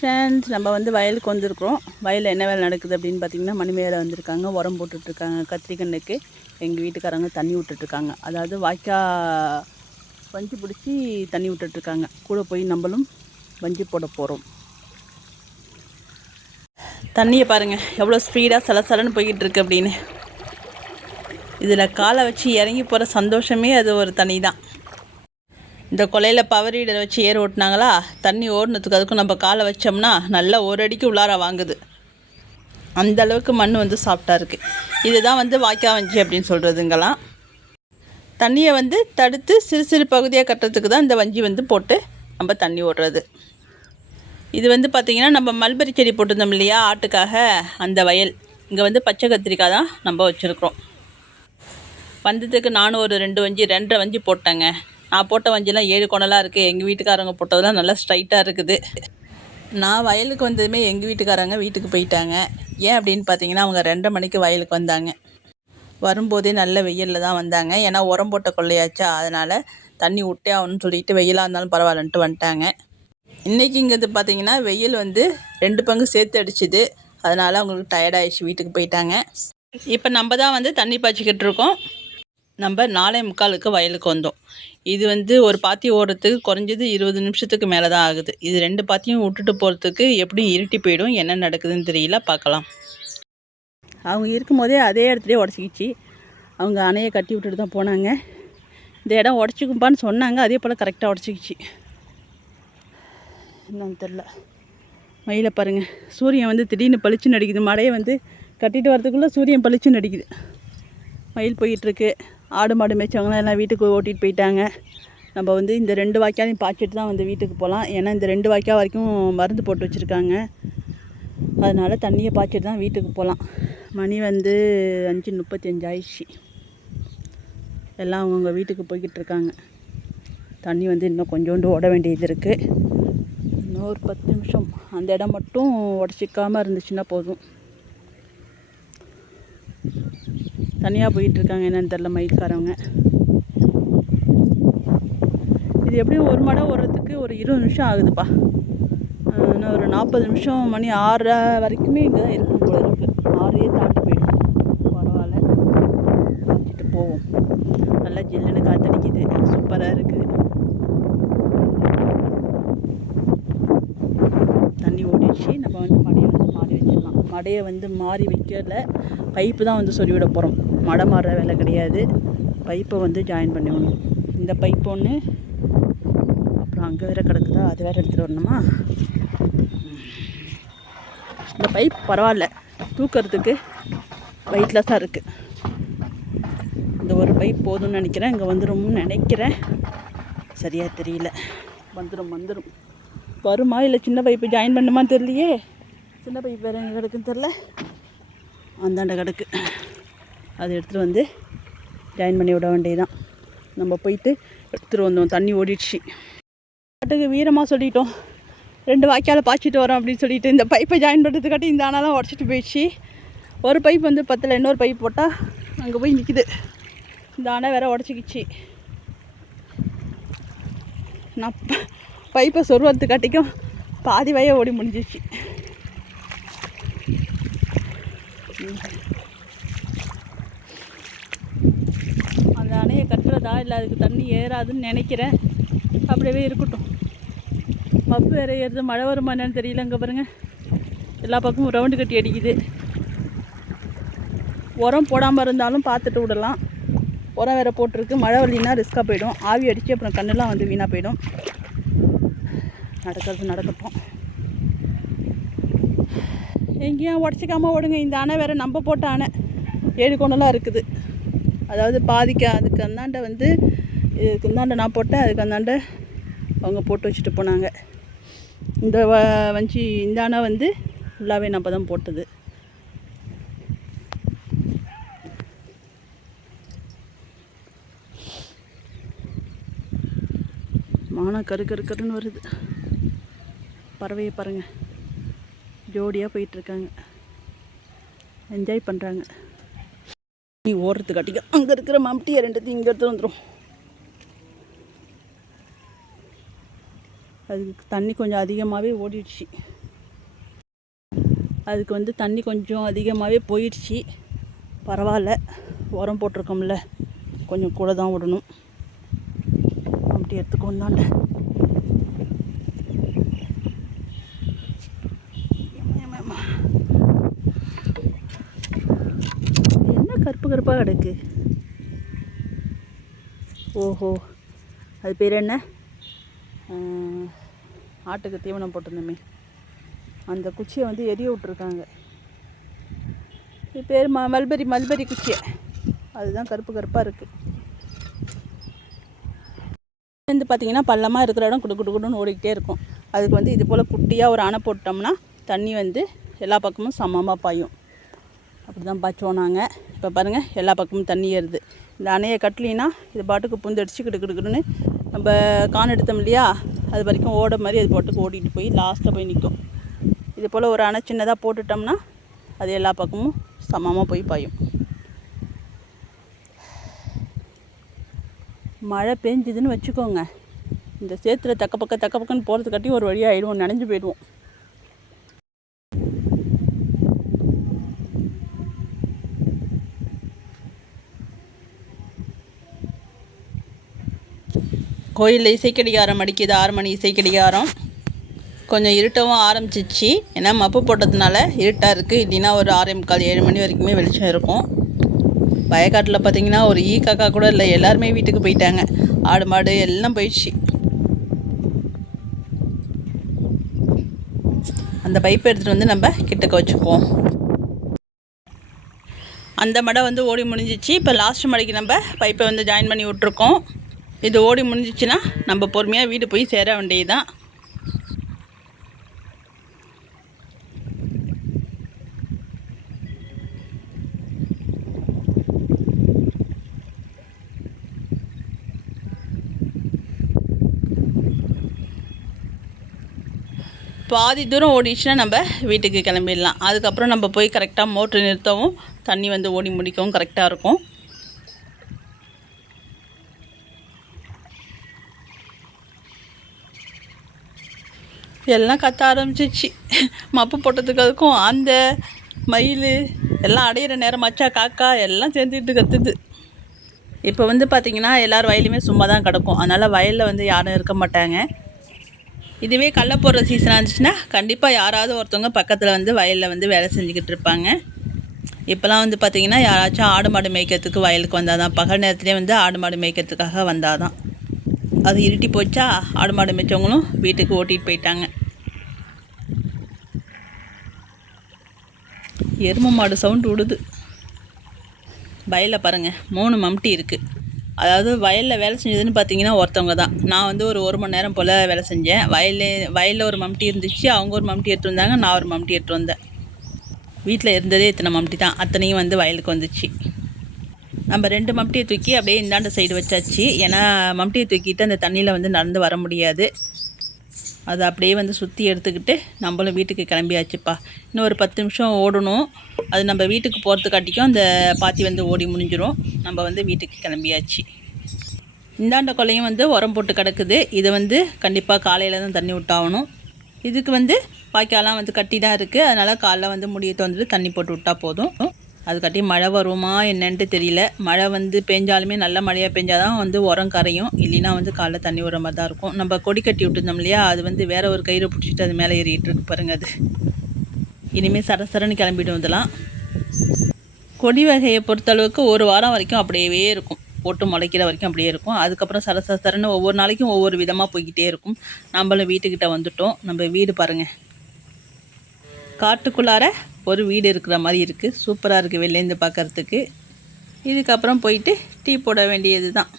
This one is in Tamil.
ஃப்ரெண்ட்ஸ், நம்ம வந்து வயலுக்கு வந்திருக்கிறோம். வயலில் என்ன வேலை நடக்குது அப்படின்னு பார்த்தீங்கன்னா, மணி மேலே வந்திருக்காங்க, உரம் போட்டுட்ருக்காங்க. கத்திரிக்கண்ணுக்கு எங்கள் வீட்டுக்காரங்க தண்ணி விட்டுட்ருக்காங்க. அதாவது வாய்க்கா வஞ்சி பிடிச்சி தண்ணி விட்டுட்ருக்காங்க. கூட போய் நம்மளும் வஞ்சி போட போகிறோம். தண்ணியை பாருங்கள் எவ்வளோ ஸ்பீடாக சலசலன்னு போய்கிட்டு இருக்கு அப்படின்னு. இதில் காலை வச்சு இறங்கி போகிற சந்தோஷமே அது ஒரு தனி தான். இந்த கொலையில் பவர் ரீடர் வச்சு ஏர் ஓட்டினாங்களா, தண்ணி ஓடினதுக்கு அதுக்கும் நம்ம காலை வச்சோம்னா நல்லா ஒரு அடிக்கு உள்ளார வாங்குது. அந்த அளவுக்கு மண் வந்து சாஃப்டாக இருக்குது. இதுதான் வந்து வாய்க்கா வஞ்சி அப்படின்னு சொல்கிறதுங்களாம். தண்ணியை வந்து தடுத்து சிறு சிறு பகுதியாக கட்டுறதுக்கு தான் இந்த வஞ்சி வந்து போட்டு நம்ம தண்ணி ஓடுறது. இது வந்து பார்த்திங்கன்னா, நம்ம மல்பரி செடி போட்டிருந்தோம் இல்லையா ஆட்டுக்காக, அந்த வயல். இங்கே வந்து பச்சை கத்திரிக்காய் தான் நம்ம வச்சுருக்குறோம். வந்ததுக்கு நானும் ஒரு 2.5 வஞ்சி போட்டேங்க. நான் போட்ட வஞ்சிலாம் 7 கொணலாக இருக்குது. எங்கள் வீட்டுக்காரங்க போட்டதெல்லாம் நல்லா ஸ்ட்ரைட்டாக இருக்குது. நான் வயலுக்கு வந்ததுமே எங்கள் வீட்டுக்காரங்க வீட்டுக்கு போயிட்டாங்க. ஏன் அப்படின்னு பார்த்தீங்கன்னா, அவங்க 2:30 மணிக்கு வயலுக்கு வந்தாங்க. வரும்போதே நல்ல வெயிலில் தான் வந்தாங்க. ஏன்னா உரம் போட்ட கொள்ளையாச்சா, அதனால் தண்ணி விட்டே ஆகணும்னு சொல்லிட்டு வெயிலாக இருந்தாலும் பரவாயில்லன்ட்டு வந்துட்டாங்க. இன்றைக்கிங்கிறது பார்த்தீங்கன்னா, வெயில் வந்து 2 பங்கு சேர்த்து அடிச்சுது. அதனால் அவங்களுக்கு டயர்டாகிடுச்சு, வீட்டுக்கு போயிட்டாங்க. இப்போ நம்ம தான் வந்து தண்ணி பாய்ச்சிக்கிட்டு இருக்கோம். நம்ம 4:45க்கு வயலுக்கு வந்தோம். இது வந்து ஒரு பாத்தி ஓடுறதுக்கு குறைஞ்சது 20 நிமிஷத்துக்கு மேலே தான் ஆகுது. இது 2 பாத்தியும் விட்டுட்டு போகிறதுக்கு எப்படியும் இருட்டி போயிடும். என்ன நடக்குதுன்னு தெரியல, பார்க்கலாம். அவங்க இருக்கும்போதே அதே இடத்துலையே உடச்சிக்கிச்சு. அவங்க அணையை கட்டி விட்டுட்டு தான் போனாங்க. இந்த இடம் உடச்சிக்கும்பான்னு சொன்னாங்க, அதே போல் கரெக்டாக உடச்சிக்கிச்சு. என்னன்னு தெரில. மயிலை பாருங்கள், சூரியன் வந்து திடீர்னு பளிச்சுன்னு அடிக்குது. மழையை வந்து கட்டிட்டு வரதுக்குள்ளே சூரியன் பளிச்சுன்னு அடிக்குது. மயில் போயிட்டுருக்கு. ஆடு மாடு மேய்ச்சவங்களாம் எல்லாம் வீட்டுக்கு ஓட்டிகிட்டு போயிட்டாங்க. நம்ம வந்து இந்த 2 வாய்க்காலையும் பாய்ச்சிட்டு தான் வந்து வீட்டுக்கு போகலாம். ஏன்னா இந்த 2 வாய்க்கா வரைக்கும் மருந்து போட்டு வச்சுருக்காங்க. அதனால் தண்ணியை பாய்ச்சிட்டு தான் வீட்டுக்கு போகலாம். மணி வந்து 5:35 ஆயிடுச்சு. எல்லாம் அவங்கவுங்க வீட்டுக்கு போய்கிட்டு இருக்காங்க. தண்ணி வந்து இன்னும் கொஞ்சோண்டு ஓட வேண்டியது இருக்குது. இன்னும் ஒரு 10 நிமிஷம் அந்த இடம் மட்டும் உடச்சிக்காமல் இருந்துச்சுன்னா போதும். தனியாக போயிட்டுருக்காங்க, என்னென்னு தெரில மயில்காரவங்க. இது எப்படியும் ஒரு மடை ஓடுறதுக்கு ஒரு 20 நிமிஷம் ஆகுதுப்பா. இன்னும் ஒரு 40 நிமிஷம், மணி 6 வரைக்குமே இங்கே தான் இருக்கும் போல இருக்குது. 6 தாண்டி போயிடும். பரவாயில்ல, வச்சுட்டு போவோம். நல்லா ஜில்லுன்னு காற்றடிக்குது, சூப்பராக இருக்குது. தண்ணி ஓடிடுச்சு. நம்ம வந்து மடையை வந்து மாறி வச்சிடலாம். மடையை வந்து மாறி வைக்கல, பைப்பு தான் வந்து சொருவிட போகிறோம். மடை மாறுற வேலை கிடையாது. பைப்பை வந்து ஜாயின் பண்ணிவிடணும். இந்த பைப் ஒன்று, அப்புறம் அங்கே வேறு கிடக்குதா, அது வேறு எடுத்துகிட்டு வரணுமா. இந்த பைப் பரவாயில்ல, தூக்கிறதுக்கு வெயிட்லெஸ்ஸாக இருக்குது. இந்த ஒரு பைப் போதும்னு நினைக்கிறேன். இங்கே வந்துடும்னு நினைக்கிறேன், சரியாக தெரியல. வந்துடும் வருமா இல்லை சின்ன பைப்பு ஜாயின் பண்ணுமான்னு தெரியலையே. சின்ன பைப் வேறு எங்கே கிடக்குன்னு தெரில, அந்தாண்ட கிடக்கு. அதை எடுத்துகிட்டு வந்து ஜாயின் பண்ணி விட வேண்டியதுதான். நம்ம போயிட்டு எடுத்துகிட்டு வந்தோம். தண்ணி ஓடிடுச்சு. பாட்டுக்கு வீரமாக சொல்லிட்டோம், 2 வாய்க்கால் பாய்ச்சிட்டு வரோம் அப்படின்னு சொல்லிட்டு இந்த பைப்பை ஜாயின் பண்ணுறதுக்காட்டி இந்த ஆனாலாம் உடச்சிட்டு போயிடுச்சு. ஒரு பைப் வந்து பத்தில், இன்னொரு பைப் போட்டால் அங்கே போய் நிற்கிது. இந்த ஆனை வேற உடச்சிக்கிச்சு. நான் பைப்பை சொருவறதுக்காட்டிக்கும் பாதி வய ஓடி முடிஞ்சிச்சு. அந்த அணையை கட்டுறதா இல்லை அதுக்கு தண்ணி ஏறாதுன்னு நினைக்கிறேன். அப்படியே இருக்கட்டும். மப்பு வேற ஏறுது. மழை வருமா என்னன்னு தெரியல. இங்கே பாருங்கள், எல்லா பக்கமும் ரவுண்டு கட்டி அடிக்குது. உரம் போடாமல் இருந்தாலும் பார்த்துட்டு விடலாம். உரம் வேறு போட்டிருக்கு. மழை வரலின்னா ரிஸ்க்காக போயிடும். ஆவி அடித்து அப்புறம் கண்ணெல்லாம் வந்து வீணாக போயிடும். நடக்கட்டும். எங்கேயும் உடச்சிக்காமல் ஓடுங்க. இந்த அணை வேறு நம்ம போட்ட அணை 7 கொணலாக இருக்குது. அதாவது பாதிக்க அதுக்கு அந்தாண்ட வந்து, இதுக்கு அந்தாண்ட நான் போட்டேன், அதுக்கு அந்தாண்ட அவங்க போட்டு வச்சுட்டு போனாங்க. இந்த வஞ்சி இந்த அணை வந்து ஃபுல்லாகவே நம்ம தான் போட்டது. மானம் கருன்னு வருது. பறவையை பாருங்கள், ஜோடியாக போயிட்டுருக்காங்க, என்ஜாய் பண்ணுறாங்க. நீ ஓடுறதுக்காட்டிக்க அங்கே இருக்கிற மம்டியை 2த்தையும் இங்கே எடுத்து வந்துடும். அதுக்கு தண்ணி கொஞ்சம் அதிகமாகவே ஓடிடுச்சு. அதுக்கு வந்து தண்ணி கொஞ்சம் அதிகமாகவே போயிடுச்சு. பரவாயில்ல, உரம் போட்டிருக்கோம்ல, கொஞ்சம் கூட தான் விடணும். அப்படி எடுத்துக்கொண்டாண்ட என்ன கருப்பு கருப்பாக கிடக்கு. ஓஹோ, அது பேர் என்ன? ஆட்டுக்கு தீவனம் போட்டிருந்தோமே, அந்த குச்சியை வந்து எரிய விட்ருக்காங்க. இது பேர் மல்பெரி குச்சியை. அதுதான் கருப்பு கருப்பாக இருக்குது. வந்து பார்த்திங்கன்னா பள்ளமாக இருக்கிற இடம் குடு குடு குடுன்னு ஓடிக்கிட்டே இருக்கும். அதுக்கு வந்து இது போல் குட்டியாக ஒரு அணை போட்டோம்னா தண்ணி வந்து எல்லா பக்கமும் சமமாக பாயும். அப்படி தான் பாய்ச்சோம் நாங்கள். இப்போ பாருங்கள், எல்லா பக்கமும் தண்ணி ஏறுது. இந்த அணையை கட்டலினா இது பாட்டுக்கு புந்தடிச்சு கிடுக்கிடுன்னு நம்ம கான் எடுத்தோம் இல்லையா, அது வரைக்கும் ஓட மாதிரி அது பாட்டுக்கு ஓடிட்டு போய் லாஸ்ட்டில் போய் நிற்கும். இது போல் ஒரு அணை சின்னதாக போட்டுட்டோம்னா அது எல்லா பக்கமும் சமமாக போய் பாயும். மழை பெஞ்சுதுன்னு வச்சுக்கோங்க, இந்த சேத்துல தக்க பக்கன்னு போகிறதுக்காட்டி ஒரு வழியாக ஆகிடுவோம், நனைஞ்சு போயிடுவோம். கோயிலில் இசைக்கடிகாரம் அடிக்குது, 6 மணி இசைக்கடிகாரம். கொஞ்சம் இருட்டவும் ஆரம்பிச்சிச்சு, ஏன்னா மப்பு போட்டதுனால இருட்டாக இருக்குது. இல்லைன்னா ஒரு 6:45 7 மணி வரைக்குமே வெளிச்சம் இருக்கும். வயக்காட்டில் பார்த்திங்கன்னா ஒரு ஈ காக்கா கூட இல்லை, எல்லாருமே வீட்டுக்கு போயிட்டாங்க. ஆடு மாடு எல்லாம் போயிடுச்சு. அந்த பைப்பை எடுத்துகிட்டு வந்து நம்ம கிட்டக்க வச்சுக்குவோம். அந்த மடை வந்து ஓடி முடிஞ்சிச்சு. இப்போ லாஸ்ட் மடைக்கு நம்ம பைப்பை வந்து ஜாயின் பண்ணி விட்ருக்கோம். இது ஓடி முடிஞ்சிச்சுன்னா நம்ம பொறுமையாக வீடு போய் சேர வேண்டியதுதான். பாதி தூரம் ஓடிச்சுன்னா நம்ம வீட்டுக்கு கிளம்பிடலாம். அதுக்கப்புறம் நம்ம போய் கரெக்டாக மோட்ரு நிறுத்தவும் தண்ணி வந்து ஓடி முடிக்கவும் கரெக்டாக இருக்கும். எல்லாம் கத்த ஆரம்பிச்சிச்சு. மப்பு போட்டதுக்கு அதுக்கும் அந்த மயில் எல்லாம் அடையிற நேரமாச்சா, காக்கா எல்லாம் சேர்ந்துட்டு கத்துது. இப்போ வந்து பார்த்திங்கன்னா எல்லோரும் வயலுமே சும்மா தான் கிடக்கும். அதனால் வயலில் வந்து யாரும் இருக்க மாட்டாங்க. இதுவே கடலை போடுற சீசனாக இருந்துச்சுன்னா கண்டிப்பாக யாராவது ஒருத்தவங்க பக்கத்தில் வந்து வயலில் வந்து வேலை செஞ்சுக்கிட்டு இருப்பாங்க. இப்போலாம் வந்து பார்த்திங்கன்னா யாராச்சும் ஆடு மாடு மேய்க்கிறதுக்கு வயலுக்கு வந்தால் தான், பகல் நேரத்துலேயே வந்து ஆடு மாடு மேய்க்கிறதுக்காக வந்தால் தான். அது இருட்டி போச்சா, ஆடு மாடு மேய்ச்சவங்களும் வீட்டுக்கு ஓட்டிகிட்டு போயிட்டாங்க. எருமை மாடு சவுண்டு விடுது. வயலில் பாருங்கள் 3 மம்டி இருக்குது. அதாவது வயலில் வேலை செஞ்சதுன்னு பார்த்தீங்கன்னா ஒருத்தவங்க தான். நான் வந்து ஒரு 1 மணி நேரம் போல் வேலை செஞ்சேன். வயலில் ஒரு மம்டி இருந்துச்சு, அவங்க ஒரு மம்டி எடுத்து வந்தாங்க, நான் ஒரு மம்டி எடுத்து வந்தேன். வீட்டில் இருந்ததே இத்தனை மம்டி தான், அத்தனையும் வந்து வயலுக்கு வந்துச்சு. நம்ம 2 மம்டியை தூக்கி அப்படியே இந்தாண்ட சைடு வச்சாச்சு. ஏன்னா மம்டியை தூக்கிட்டு அந்த தண்ணியில் வந்து நடந்து வர முடியாது. அதை அப்படியே வந்து சுற்றி எடுத்துக்கிட்டு நம்மளும் வீட்டுக்கு கிளம்பியாச்சுப்பா. இன்னும் ஒரு 10 நிமிஷம் ஓடணும். அது நம்ம வீட்டுக்கு போகிறதுக்காட்டிக்கும் அந்த பாத்தி வந்து ஓடி முடிஞ்சிடும். நம்ம வந்து வீட்டுக்கு கிளம்பியாச்சு. இந்தாண்ட கொள்ளையும் வந்து உரம் போட்டு கிடக்குது. இது வந்து கண்டிப்பாக காலையில் தான் தண்ணி விட்டாகணும். இதுக்கு வந்து வாய்க்காலாம் வந்து கட்டி தான் இருக்குது. அதனால் காலைல வந்து முடியை திறந்துட்டு தண்ணி போட்டு விட்டால் போதும். அதுக்காட்டி மழை வருமா என்னன்ட்டு தெரியல. மழை வந்து பெஞ்சாலுமே நல்ல மழையாக பெஞ்சாதான் வந்து உரம் கரையும், இல்லைன்னா வந்து காலைல தண்ணி விடுற மாதிரி தான் இருக்கும். நம்ம கொடி கட்டி விட்டுருந்தோம் இல்லையா, அது வந்து வேறு ஒரு கயிறை பிடிச்சிட்டு அது மேலே ஏறிட்டு இருக்கு பாருங்கள். அது இனிமேல் சரசரன்னு கிளம்பிட்டு வந்துடலாம். கொடி வகையை பொறுத்தளவுக்கு 1 வாரம் வரைக்கும் அப்படியே இருக்கும், போட்டு முளைக்கிற வரைக்கும் அப்படியே இருக்கும். அதுக்கப்புறம் சரசரன்னு ஒவ்வொரு நாளைக்கும் ஒவ்வொரு விதமாக போய்கிட்டே இருக்கும். நம்மளும் வீட்டுக்கிட்ட வந்துட்டோம். நம்ம வீடு பாருங்கள், காட்டுக்குள்ளார ஒரு வீடு இருக்கிற மாதிரி இருக்குது. சூப்பராக இருக்குது வெளிலேருந்து பார்க்குறதுக்கு. இதுக்கப்புறம் போயிட்டு டீ போட வேண்டியது தான்.